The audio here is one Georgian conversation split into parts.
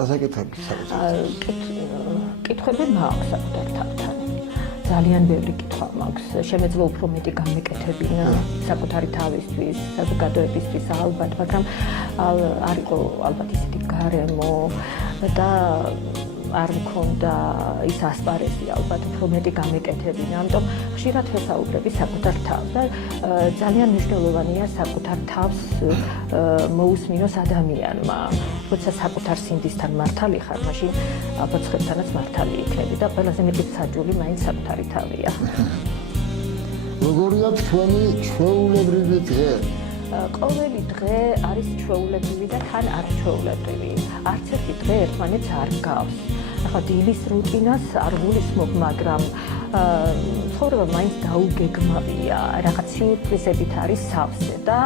დასაკითხები კითხვები მაქვს საკუთარ თავთან. ძალიან ბევრი კითხვა მაქვს. შემეძლო უფრო მეტი გამეკეთებინა საკუთარი თავისთვის, საზოგადოებისთვის ალბათ, მაგრამ არ იყო ალბათ ისეთი გარემო და არ მქონდა ის ასპარეზი ალბათ უფრო მეტი გამეკეთებინა. ამიტომ ხშირად ვესაუბრები საკუთარ თავს და ძალიან მნიშვნელოვანია საკუთარ თავს მოусმინოს ადამიანმა. როცა საკუთარ სინდისთან მართალი ხარ, მაშინ აბოცხებთანაც მართალი იქნები და ყველაზე მეტი საჯული მაინც საკუთარი თავია. როგორია თქვენი ჩვეულებრივი დღე? ყოველი დღე არის ჩვეულებრივი და თან არ ჩვეულებრივი. არც ერთი დღე ერთმანეთს არ გავს. ახლა დილის რუტინას არ გულისხმობ, მაგრამ ცხოვრება მაინც დაუგეგმავია, რაღაც სიურპრიზებით არის სავსე და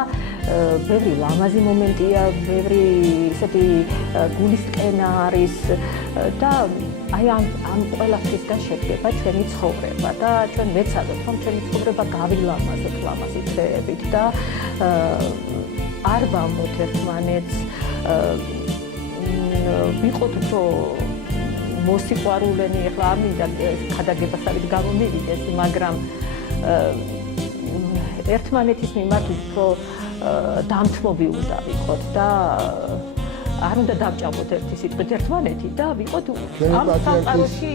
ბევრი ლამაზი მომენტია, ბევრი ისეთი გულისკენა არის და აი ამ ყველაფრისგან შედგება ჩვენი ცხოვრება და ჩვენ ვეცადოთ, რომ ჩვენი ცხოვრება გავილამაზოთ ლამაზი დღეებით და არ ვამბოთ ერთმანეთს, ვიყოთ უფრო მოსიყვარულენი, ახლა არ მინდა ხადაგებასავით გამომივიდეს, მაგრამ ერთმანეთის მიმართ უფრო დამთმობი უნდა ვიყოთ და არ უნდა დავჭამოთ ერთი სიტყვით ერთმანეთი და ვიყოთ ამ სამყაროში